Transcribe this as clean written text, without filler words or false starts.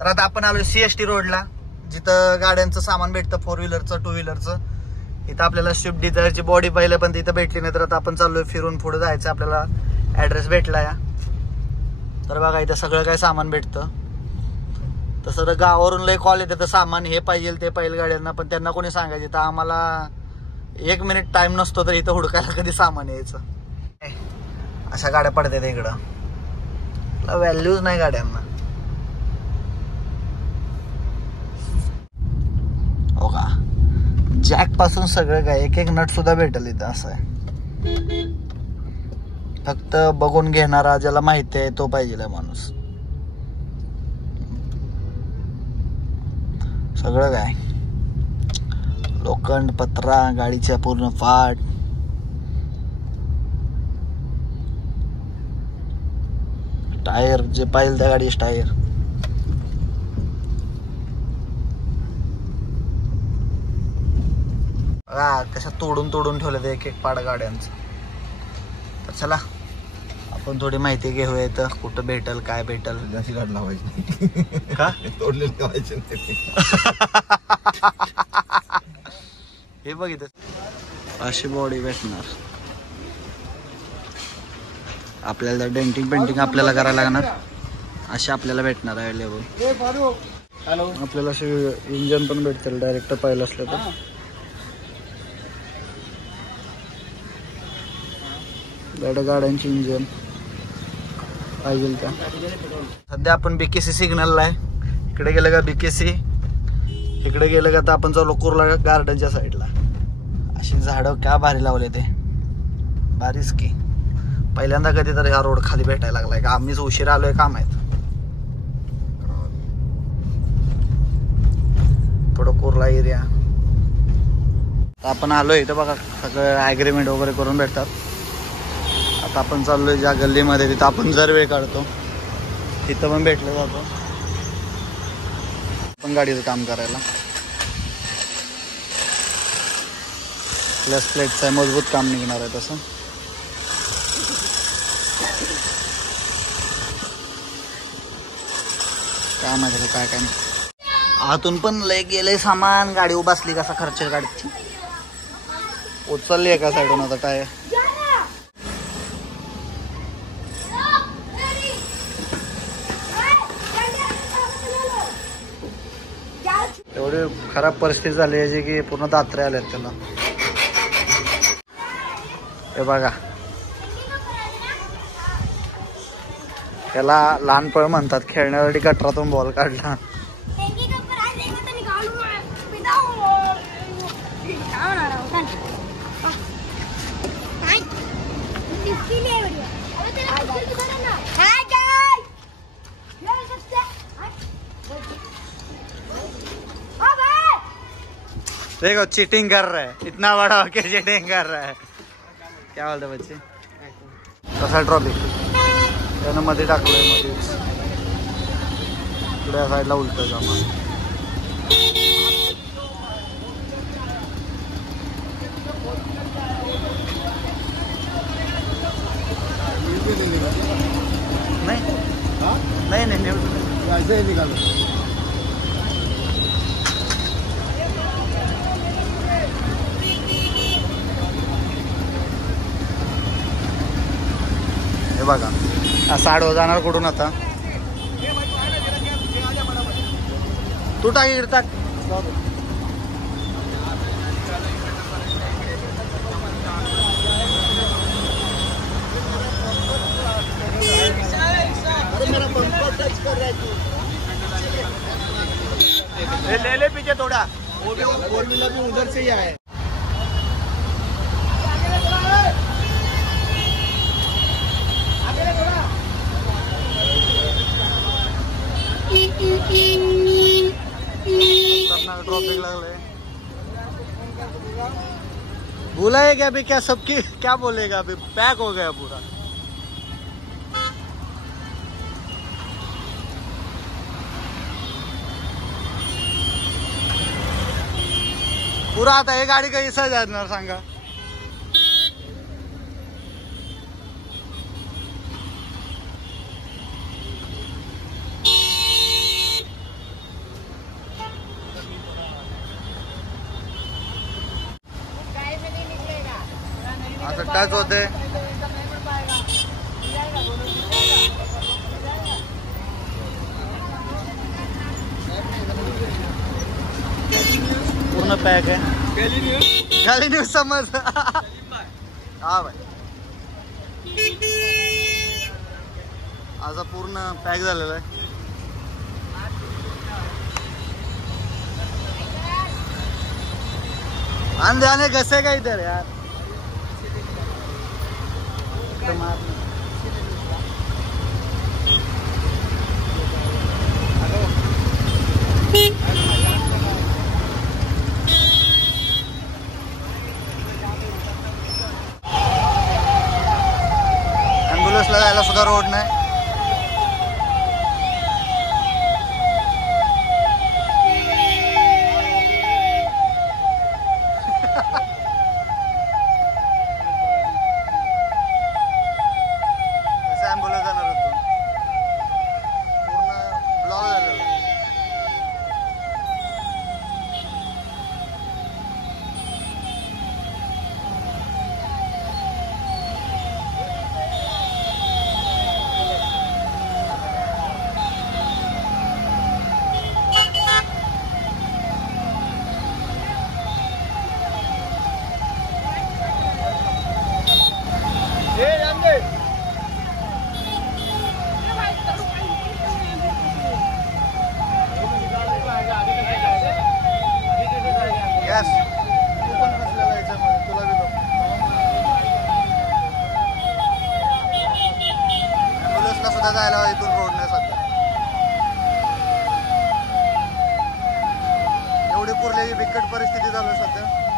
तर आता आपण आलोय CST रोडला, जिथं गाड्यांचं सामान भेटतं, 4 व्हीलरचं 2 व्हीलरचं. इथं आपल्याला स्विफ्ट डिझायरची बॉडी पाहिलं पण तिथं भेटली नाही, तर आता आपण चाललोय फिरून पुढे जायचं. आपल्याला ऍड्रेस भेटला या. तर बघा इथं सगळं काय सामान भेटतं. तसं तर गावावरून लय कॉल येते तर सामान हे पाहिजे ते पाहिजे गाड्यांना, पण त्यांना कोणी सांगायचं. तर आम्हाला 1 मिनिट टाइम नसतो, तर इथं हुडकायला कधी सामान यायचं. अशा गाड्या पडतात इकडं, व्हॅल्यूज नाही गाड्यांना. हो का, जॅक पासून सगळं काय, एक नट सुद्धा भेटेल इथं. असं आहे, फक्त बघून घेणारा, ज्याला माहिती आहे तो पाहिजे माणूस. सगळं काय, लोखंड, पत्रा, गाडीच्या पूर्ण फाट, टायर, जे पाहिजे त्या गाडीचे टायर. कशा तोडून तोडून ठेवले एक एक पाड गाड्यांचं. तर चला आपण थोडी माहिती घेऊया, तर कुठं भेटल, काय भेटल. अशी गाडी लावायची का तोडलेली लावायची. हे बघितलं, अशी बॉडी भेटणार आपल्याला. डेंटिंग पेंटिंग आपल्याला करायला लागणार, अशी आपल्याला भेटणार अवेलेबल. आपल्याला असे इंजन पण भेटतील डायरेक्ट पाहिलं असलं तर. गाड्यांची इंजन पाहिजे त्या. सध्या आपण BKC सिग्नलला आहे. इकडे गेलं का BKC, इकडे गेलं का तर आपण चालू कुर्ला गार्डनच्या साईडला. अशी झाडं क्या भारी लावले ते, भारीच की. पहिल्यांदा कधी तर हा रोड खाली भेटायला लागलाय का, आम्हीच उशीर आलोय काम आहेत. थोडं कुर्ला एरिया आपण आलोय. इथं बघा सगळं ॲग्रीमेंट वगैरे करून भेटतात. आता आपण चाललोय ज्या गल्लीमध्ये, तिथं आपण जर वेळ काढतो तिथं पण भेटलं जातो पण गाडीचं काम करायला. प्लस प्लेटचं आहे, मजबूत काम निघणार आहे तसं. काय माहिती काय काय नाही. आतून पण लय गेलंय सामान, गाडी उभासली कसा खर्च गाडीची. उचलली एका साईडून आता काय. एवढी खराब परिस्थिती झाली याची की पूर्ण दात्रे आल्यात त्याला. हे बघा, त्याला लहानपण म्हणतात. खेळण्यासाठी गटरातून बॉल काढला. देखो चीटिंग कर रहा है, इतना बड़ा होके चीटिंग कर रहा है. क्या बोलते बच्चे. कसा ट्रॉफी त्यानं मध्ये टाकलोय, मध्येच इकडे साईडला उलट जमा. नाही नाही नाही निघालो. हे बघा असं आडवं जाणार कुठून आता. तू टाक इकडे टाक. ले ले पीछे थोड़ा, वो भी 4 व्हीलर भी उधर से ही आए. ट्रॉफिक लगले. बोला है क्या अभी, क्या सबकी क्या बोलेगा, अभी पैक हो गया पूरा. पूरा आता हे गाडी काही जाणार सांगा. आता टच होते. पूर्ण पॅक आहे. खाली न्यूज समज. हा भाई आज पूर्ण पॅक झालेला आहे. आंधे आने घसे का इधर यार. ॲम्ब्युलन्सला जायला सुद्धा रोड नाही. ॲम्ब्युलन्स जाणार होतो. पूर्ण ब्लॉक झालेला. Yes. तू पण बसलेला याच्यामध्ये, तुला दिलो. ॲम्ब्युलन्सला सुद्धा जायला इथून रोड नाही सध्या. एवढी पुरलेली बिकट परिस्थिती झाली सध्या.